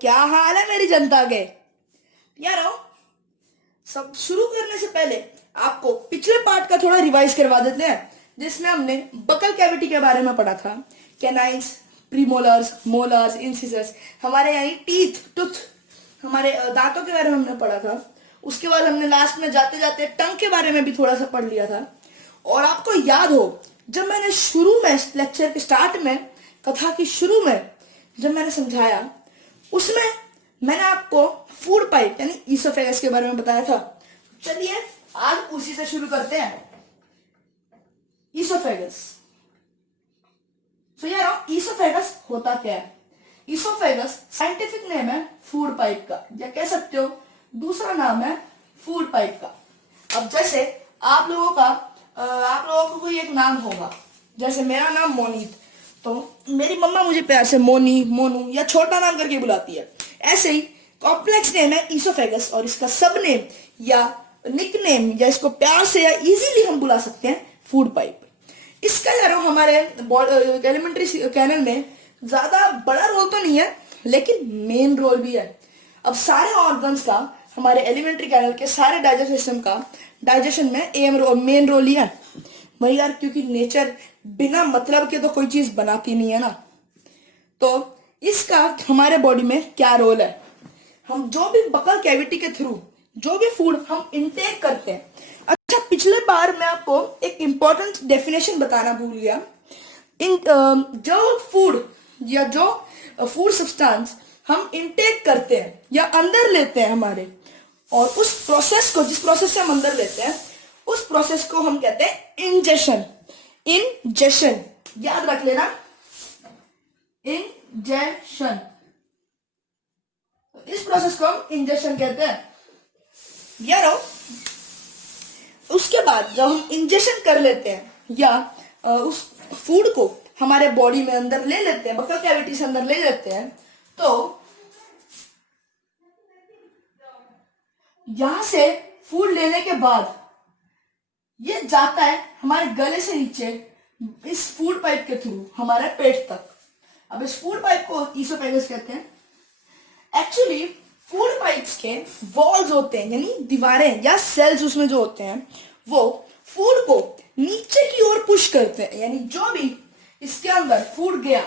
क्या हाल है मेरी जनता के यारो। सब शुरू करने से पहले आपको पिछले पार्ट का थोड़ा रिवाइज करवा देते हैं, जिसमें हमने बकल कैविटी के बारे में पढ़ा था। कैनाइन्स, प्रीमोलर्स, मोलर्स, इंसिसर्स, हमारे यानी टीथ, टूथ, हमारे दांतों के बारे में हमने पढ़ा था। उसके बाद हमने लास्ट में जाते जाते टंग के बारे में भी थोड़ा सा पढ़ लिया था। और आपको याद हो, जब मैंने शुरू में लेक्चर के स्टार्ट में, कथा की शुरू में जब मैंने समझाया, उसमें मैंने आपको फूड पाइप यानी ईसोफेगस के बारे में बताया था। चलिए आज उसी से शुरू करते हैं। ईसोफेगस। तो यार ईसोफेगस होता क्या है? ईसोफेगस साइंटिफिक नेम है फूड पाइप का, या कह सकते हो दूसरा नाम है फूड पाइप का। अब जैसे आप लोगों को कोई एक नाम होगा, जैसे मेरा नाम मोनीत, तो मेरी मम्मा मुझे प्यार से मोनी, मोनू या छोटा नाम करके बुलाती है। ऐसे ही कॉम्प्लेक्स नेम है ईसोफेगस, और इसका सब नेम या निक नेम, या इसको प्यार से या इजीली हम बुला सकते हैं फूड पाइप। इसका यार हमारे एलिमेंट्री कैनल में ज्यादा बड़ा रोल तो नहीं है, लेकिन मेन रोल भी है। अब सारे ऑर्गन्स का, हमारे एलिमेंट्री कैनल के सारे डाइजेस्ट सिस्टम का डाइजेशन में मेन रोल ही है वही यार, क्योंकि नेचर बिना मतलब के तो कोई चीज बनाती नहीं है ना। तो इसका हमारे बॉडी में क्या रोल है? हम जो भी बकल कैविटी के थ्रू जो भी फूड हम इनटेक करते हैं। अच्छा, पिछले बार मैं आपको एक इंपॉर्टेंट डेफिनेशन बताना भूल गया। जो फूड या जो फूड सब्सटेंस हम इनटेक करते हैं या अंदर लेते हैं हमारे, और उस प्रोसेस को, जिस प्रोसेस से हम अंदर लेते हैं, उस प्रोसेस को हम कहते हैं इंजेशन। इंजेशन याद रख लेना, इंजेशन। इस प्रोसेस को हम इंजेशन कहते हैं यारो। उसके बाद जब हम इंजेशन कर लेते हैं या उस फूड को हमारे बॉडी में अंदर ले लेते हैं, बकल कैविटी से अंदर ले लेते हैं, तो यहां से फूड लेने के बाद ये जाता है हमारे गले से नीचे इस फूड पाइप के थ्रू हमारे पेट तक। अब इस फूड पाइप को ईसोफेगस कहते हैं। एक्चुअली फूड पाइप्स के वॉल्स होते हैं, यानी दीवारें या सेल्स उसमें जो होते हैं, वो फूड को नीचे की ओर पुश करते हैं। यानी जो भी इसके अंदर फूड गया,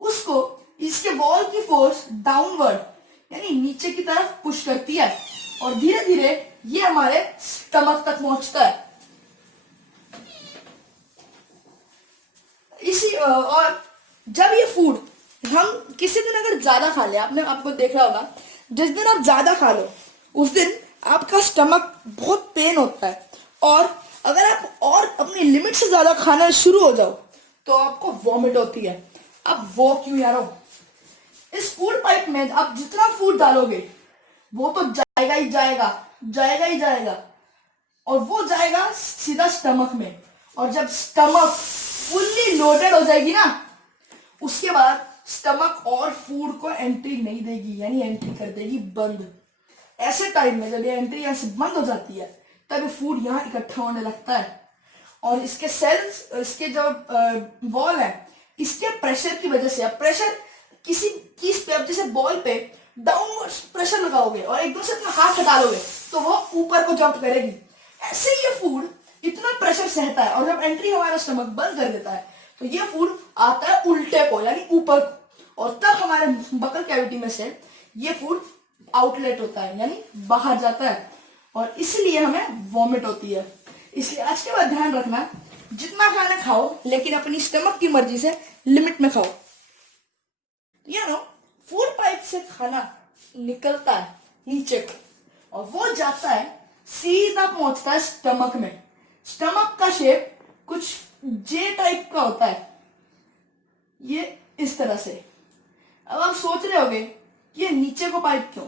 उसको इसके वॉल की फोर्स डाउनवर्ड यानी नीचे की तरफ पुश करती है, और धीरे धीरे ये हमारे स्टमक तक पहुंचता है। और जब ये फूड हम किसी दिन अगर ज्यादा खा ले, आपको देख रहा होगा, जिस दिन आप ज्यादा खा लो उस दिन आपका स्टमक बहुत पेन होता है, और अगर आप और अपनी लिमिट से ज्यादा खाना शुरू हो जाओ तो आपको वॉमिट होती है। अब वो क्यों यारो? इस फूड पाइप में आप जितना फूड डालोगे वो तो जाएगा ही जाएगा, जाएगा ही जाएगा, और वो जाएगा सीधा स्टमक में। और जब स्टमक फुल्ली लोडेड हो जाएगी ना, उसके बाद स्टमक और फूड को एंट्री नहीं देगी, यानी एंट्री कर देगी बंद। ऐसे टाइम में जब ये एंट्री यहाँ से बंद हो जाती है, तब फूड यहाँ इकट्ठा होने लगता है, और इसके सेल्स, इसके जो वॉल है, इसके प्रेशर की वजह से, अब प्रेशर किसी चीज पे, अब जैसे बॉल पे डाउनवर्ड प्रेशर लगाओगे और एकदम से अपना हाथ हटा लोगे तो वो ऊपर को जंप करेगी। ऐसे ये फूड इतना प्रेशर सहता है, और जब एंट्री हमारा स्टमक बंद कर देता है तो ये फूड आता है उल्टे को, यानी ऊपर, और तब हमारे बकल कैविटी में से ये फूड आउटलेट होता है, यानी बाहर जाता है, और इसलिए हमें वॉमिट होती है। इसलिए आज के बाद ध्यान रखना, जितना खाना खाओ लेकिन अपनी स्टमक की मर्जी से लिमिट में खाओ। यानी फूड पाइप से खाना निकलता है नीचे को, और वो जाता है सीधा पहुंचता है स्टमक में। स्टमक का शेप कुछ जे टाइप का होता है, ये इस तरह से। अब आप सोच रहे होंगे कि ये नीचे को पाइप क्यों?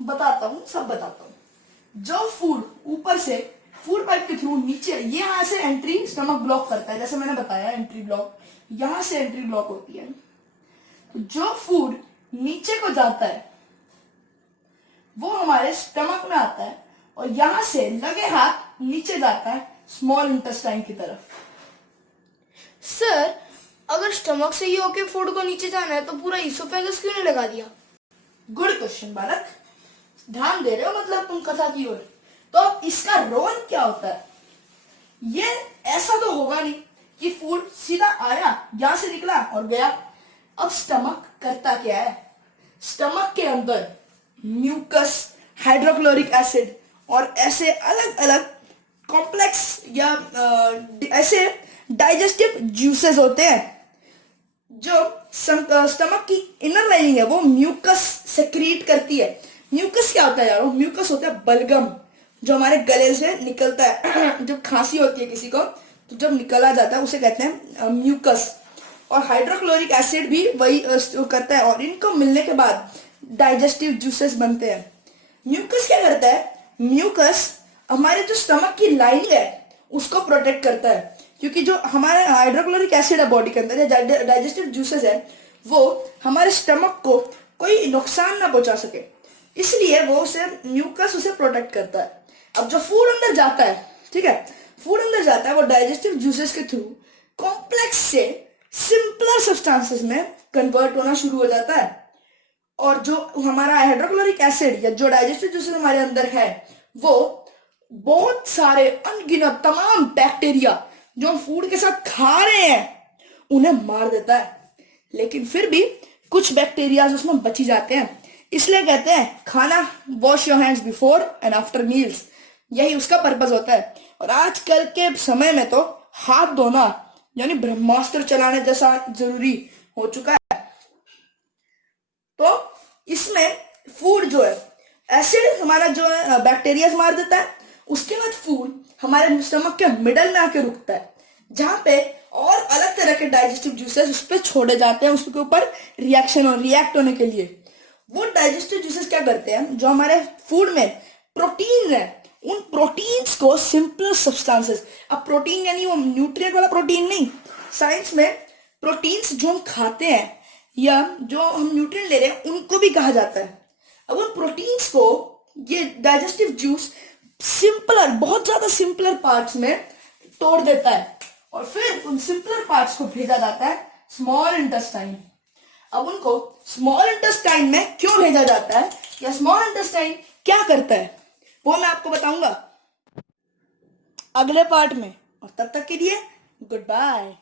बताता हूं, सब बताता हूं। जो फूड ऊपर से फूड पाइप के थ्रू नीचे, ये यहां से एंट्री स्टमक ब्लॉक करता है, जैसे मैंने बताया एंट्री ब्लॉक, यहां से एंट्री ब्लॉक होती है। तो जो फूड नीचे को जाता है वो हमारे स्टमक में आता है, और यहां से लगे हाथ नीचे जाता है स्मॉल इंटेस्टाइन की तरफ। सर, अगर स्टमक से ही होके फूड को नीचे जाना है तो पूरा इसोफेगस क्यों नहीं लगा दिया? गुड क्वेश्चन बालक, ध्यान दे रहे हो मतलब तुम कथा की ओर। तो अब इसका रोल क्या होता है? ये ऐसा तो होगा नहीं कि फूड सीधा आया, यहां से निकला और गया। अब स्टमक करता क्या है? स्टमक के अंदर म्यूकस, हाइड्रोक्लोरिक एसिड और ऐसे अलग अलग कॉम्प्लेक्स या ऐसे डाइजेस्टिव जूसेस होते हैं। जो स्टमक की इनर लाइनिंग है वो म्यूकस सेक्रीट करती है। म्यूकस क्या होता है यार? म्यूकस होता है बलगम जो हमारे गले से निकलता है जब खांसी होती है किसी को तो जब निकला जाता है उसे कहते हैं म्यूकस। और हाइड्रोक्लोरिक एसिड भी वही करता है और इनको मिलने के बाद डाइजेस्टिव जूसेस बनते हैं। म्यूकस क्या करता है? म्यूकस हमारे जो स्टमक की लाइनिंग है उसको प्रोटेक्ट करता है, क्योंकि जो हमारा हाइड्रोक्लोरिक एसिड है बॉडी के अंदर या डाइजेस्टिव जूसेस है वो हमारे स्टमक को कोई नुकसान ना पहुंचा सके, इसलिए वो उसे म्यूकस उसे प्रोटेक्ट करता है। अब जो फूड अंदर जाता है, ठीक है, फूड अंदर जाता है वो डाइजेस्टिव जूसेस के थ्रू कॉम्प्लेक्स से सिंपलर सब्सटेंसेस में कन्वर्ट होना शुरू हो जाता है। और जो हमारा हाइड्रोक्लोरिक एसिड या जो डाइजेस्टिव जूसेस हमारे अंदर है वो बहुत सारे अनगिनत तमाम बैक्टीरिया जो हम फूड के साथ खा रहे हैं उन्हें मार देता है। लेकिन फिर भी कुछ बैक्टीरिया उसमें बची जाते हैं, इसलिए कहते हैं खाना wash your hands before and after meals, यही उसका पर्पस होता है। और आजकल के समय में तो हाथ धोना यानी ब्रह्मास्त्र चलाने जैसा जरूरी हो चुका है। तो इसमें फूड जो है एसिड हमारा जो है बैक्टीरिया मार देता है, उसके बाद फूड हमारे स्टमक के मिडल में आके रुकता है जहां पे और अलग तरह के डाइजेस्टिव जूसेस उस पर छोड़े जाते हैं उसके ऊपर रिएक्ट होने के लिए। वो डाइजेस्टिव जूसेस क्या करते हैं? जो हमारे फूड में प्रोटीन है उन प्रोटीन्स को सिंपल सब्सटेंसेस, अब प्रोटीन यानी वो न्यूट्रिएंट वाला प्रोटीन नहीं, साइंस में प्रोटीन्स जो हम खाते हैं या जो हम न्यूट्रिएंट ले रहे हैं उनको भी कहा जाता है। अब उन प्रोटीन्स को ये डाइजेस्टिव जूस सिंपलर, बहुत ज्यादा सिंपलर पार्ट्स में तोड़ देता है और फिर उन सिंपलर पार्ट्स को भेजा जाता है स्मॉल इंटेस्टाइन। अब उनको स्मॉल इंटेस्टाइन में क्यों भेजा जाता है या स्मॉल इंटेस्टाइन क्या करता है वो मैं आपको बताऊंगा अगले पार्ट में। और तब तक के लिए गुड बाय।